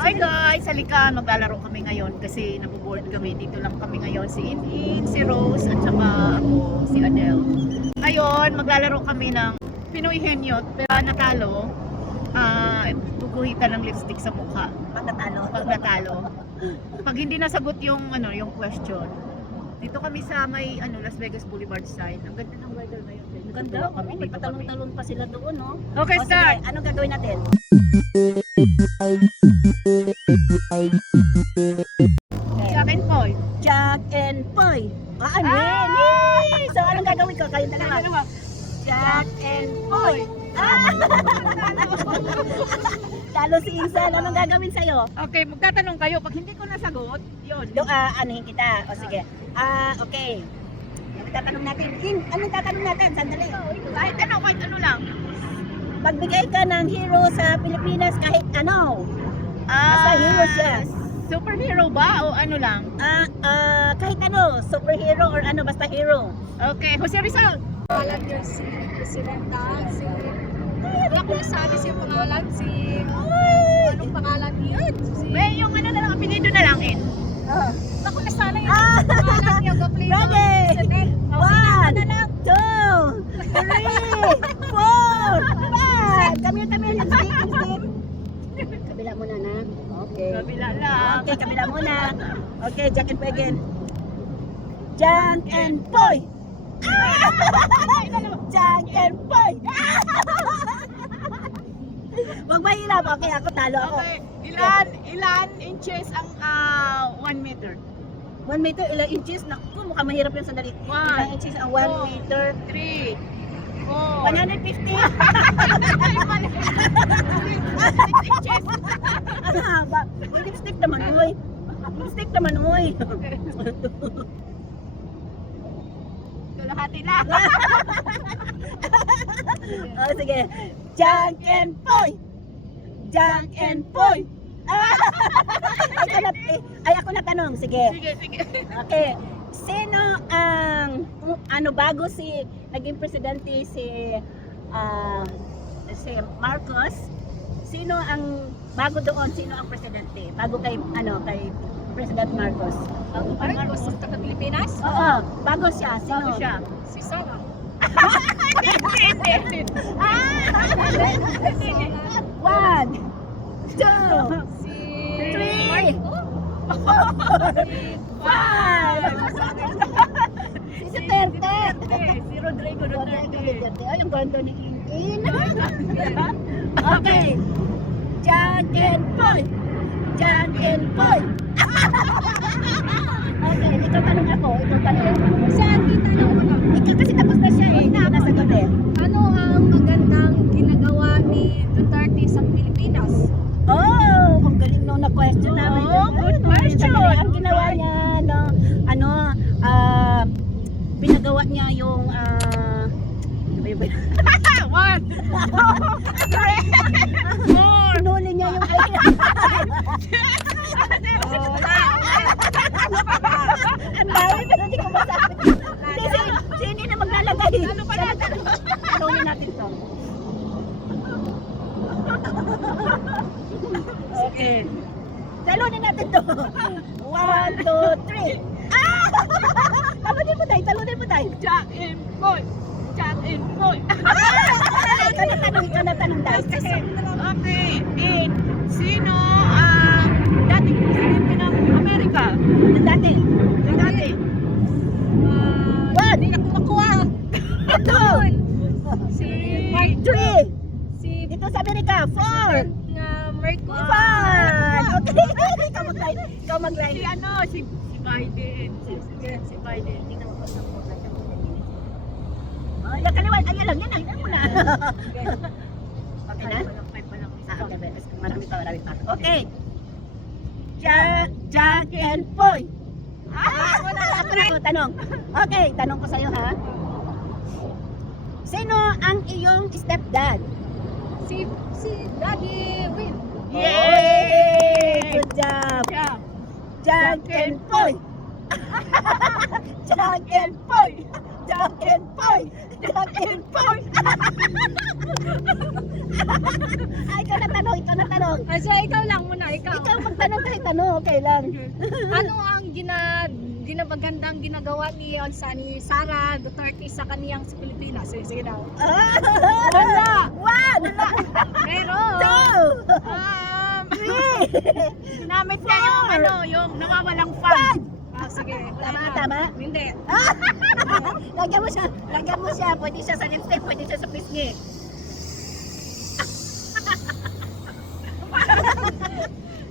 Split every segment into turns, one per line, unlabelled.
Hi guys, halika, maglalaro kami ngayon kasi naboboard kami. Dito lang kami ngayon, si Inin, si Rose, at saka ako, si Adele. Ngayon, maglalaro kami ng Pinoy Henyot, pero natalo, ah, guguhitan ng lipstick sa mukha
Pagkatalo.
pag natalo. Pag hindi nasagot yung ano, yung question. Dito kami sa may ano Las Vegas Boulevard side. Ang ganda ng weather ngayon.
Ganda. Oh,
kami
may patalon-talon pa sila doon, no?
Okay,
O,
start.
Sige, anong gagawin natin? Okay.
Sa akin po.
Jack and Poy. Ah, ano
Ah!
So, anong gagawin ko? Kayo dalawa. Jack and Poy. Ah! Talo si Insan. Anong gagawin sa'yo?
Okay, magtatanong kayo. Pag hindi ko nasagot, yun.
Do, ah, anuhin kita. O sige. Ah, okay. Tatanong natin. In, anong tatanong natin? Sandali.
Kahit ano, kahit ano lang.
Magbigay ka ng hero sa Pilipinas kahit ano. Basta
Ah,
hero siya.
Superhero ba o ano lang?
Ah, ah, kahit ano. Superhero or ano, basta hero.
Okay, Jose Rizal.
pangalan niya si Presidenta, si... Wala ko nasabi si pangalan, si... Anong pangalan niya? Si...
May yung ano na lang, apelido na lang eh.
Oh.
Ako na sana yung
Ah!
pangalan niya, gaplay
Ready?
President.
One, two, three, four, five. Come here, come here. Let's take. Kabila muna na. Okay.
Kabila lang.
Okay, kabila muna. Okay, Jack and again. Jack and Poy. Jack and Poy. Huwag mahirap. Okay, ako talo ako.
Okay, ilan, ilan inches ang ah, 1 meter?
One meter, ilang inches? Naku, mukhang mahirap yung sandali.
One,
Ilang inches ang one
two,
meter?
3, 4,
150?
6 inches.
Ano? May lipstick naman, uy. Lipstick naman, uy.
Kalahati na.
oh, sige. Jack and Poy! Jack and Poy! Ah! ay, ako na, ay, ako na tanong. Sige.
Sige, sige.
Okay. Sino ang, ano, bago si, naging presidente si, ah, si Marcos, sino ang, bago doon, sino ang presidente? Bago kay, ano, kay President Marcos.
Bago pa
Marcos, taga Pilipinas?
Oo, bago siya. Sino?
Bago siya.
Si Sara.
One, two,
Si...
Three.
Marco?
five. Si Duterte.
Si Rodrigo Duterte.
Ay, ang ganda ni Intin. Okay. Jack and Poy. Jack and Poy. okay, ito tanong ako. Ito tanong.
Saan kita na una?
Ikaw kasi tapos na siya eh. Hindi ko nasagot eh.
Ano ang magandang ginagawa ni Duterte sa Pilipinas?
Oh, ang galing nung na-question namin.
Oo, good question.
Sandali, Ang ginawa niya, no, ano, ah, pinagawa niya yung, ah, ano ba yun?
Four.
Pinuli niya yung idea. Ang dami, pero hindi ko masabi. Hindi, si, si hindi na maglalagay.
Ano pa natin?
Tanungin natin to. Okay. Talunin natin to. One, two, three. Ah! Talunin mo tayo, talunin mo tayo.
Jack and Boy. Jack and Boy.
Ikaw na tanong, ikaw na tanong tayo.
Okay, in sino ang dating presidente ng Amerika?
Ang dati.
Yung dati.
Ah,
One,
Hindi ako makuha.
two,
Si...
three.
Si...
Dito sa Amerika, four.
Nga Marcos.
Five! Okay, ikaw mag-line. Ikaw
Si
mag-line.
ano, si, si Biden. Si, si, si Biden.
Oh, yung kaliwan. Ayun lang, yan lang. Yan mo na. Okay na? Ah, okay, beres. Marami pa, marami pa. Okay. Jack, Jack and Poy. Ah, wala ako na. Tanong. Okay, tanong ko sa'yo ha. Sino ang iyong stepdad?
Si... Si Daddy Win.
Yay! Good job.
Jack.
Jack and Poy. Jack and Poy. Jack and Poy. Jack and Poy! Ay, ikaw na tanong, ikaw na tanong.
Ah, so ikaw lang muna, ikaw.
Ikaw magtanong kahit tanong, okay lang.
ano ang gina ginabagandang ginagawa ni sa ni Sara Duterte sa kaniyang sa Pilipinas? Sige, sige daw.
Wala! One!
Meron.
Two!
Um,
Three!
ginamit niya yung ano, yung nawawalang fan.
Ah, sige.
Tama,
Wala.
tama.
Hindi.
Lagyan mo siya, lagyan mo siya. Pwede siya sa lipstick, pwede siya sa pisngi.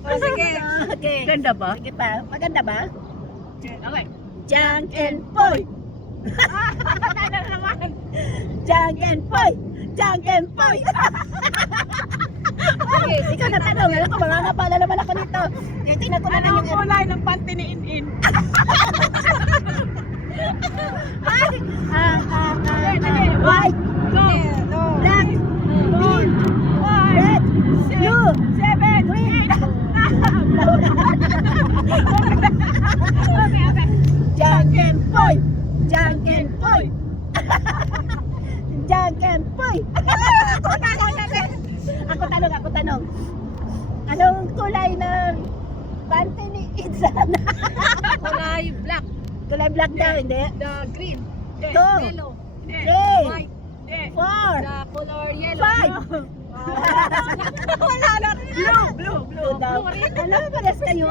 Oh, sige.
Okay.
Ganda ba?
Sige pa. Maganda ba?
Okay.
Junk and
naman?
Junk and Poy! Junk and Poy!
Sige,
Ikaw na tanong. Alam ko, mga napala naman ako nito. Tingnan ko na
Ano
lang
ang
yung...
kulay ng panty ni In-In?
Ay! Ah, ah, ah,
Dali,
ah,
dali.
White,
Hindi, no.
black, pink, red, blue,
Seven!
green.
Okay, okay.
Junk and Poy! Junk and Poy! Junk and Poy! ako tanong, ako tanong. Anong kulay ng ni Itzan?
Kulay black.
kulay black daw, hindi?
The green.
Two,
Yellow.
three,
White.
four,
The color yellow.
five.
Wala na rin.
Blue, blue, blue.
Blue daw. Ano, pares kayo?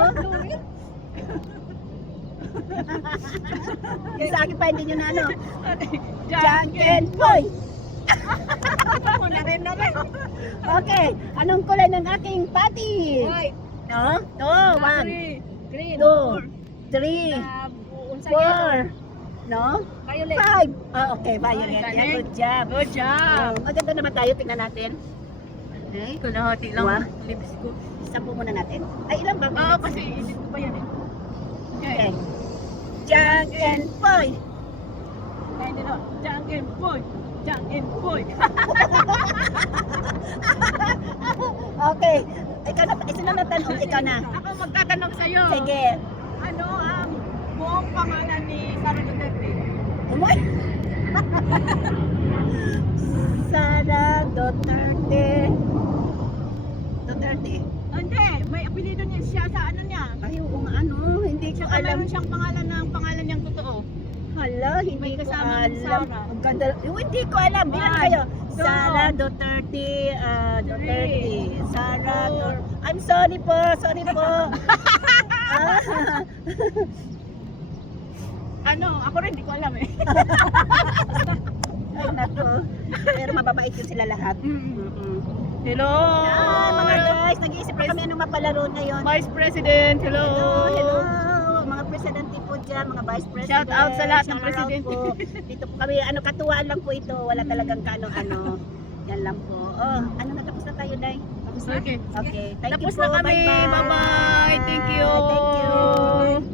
Yung sa akin pa, hindi nyo na ano. Junk and Poy!
Wala rin naman.
Okay, anong kulay ng aking patty?
White.
No? Two,
The
one,
green. Green.
two, three,
The unsa
four,
yellow.
no?
Violet.
Five. Ah, okay, violet.
Ay, galing.
good job.
Good job.
Oh, maganda naman tayo, tingnan natin. Okay,
Kalahati lang lips ko.
sampu muna natin. Ay, ilan ba?
Oo, kasi isip ko pa yan eh.
Okay. Junk and Poy!
Kaya nila, Junk and Boy. Junk and Boy.
Okay. Ikaw na, isa na natanong, ikaw na.
Ako magtatanong sa'yo.
Sige.
Ano ang buong pangalan ni Sara Duterte?
Umoy! Sara Duterte. Duterte.
Hindi, may apelido niya siya sa ano niya.
Ay, oo nga, ano, hindi ko
Tsaka
alam.
meron siyang pangalan ng pangalan niyang totoo.
Hala, hindi
May
ko alam.
Sara.
Ang ganda. Yung hindi ko alam. Bilang kayo. Sara Duterte. ah, Duterte. Sara
four.
Duterte. I'm sorry po. Sorry po. ah,
Ano, ako rin hindi ko alam eh.
ay, nako. Pero mababait yun sila lahat. Mm-mm.
Hello!
Ay, mga guys, nag-iisip pa kami anong mapalaro ngayon.
Vice President, hello!
Hello, dyan, mga vice president.
Shout out sa lahat ng
out
presidente.
po. Dito po kami, ano, katuwaan lang po ito. Wala talagang kano-ano. Yan lang po. Oh, ano na tapos na tayo, Day?
Okay.
Okay, thank
Tapos
you po.
na kami. Bye-bye. Thank you.
Thank you.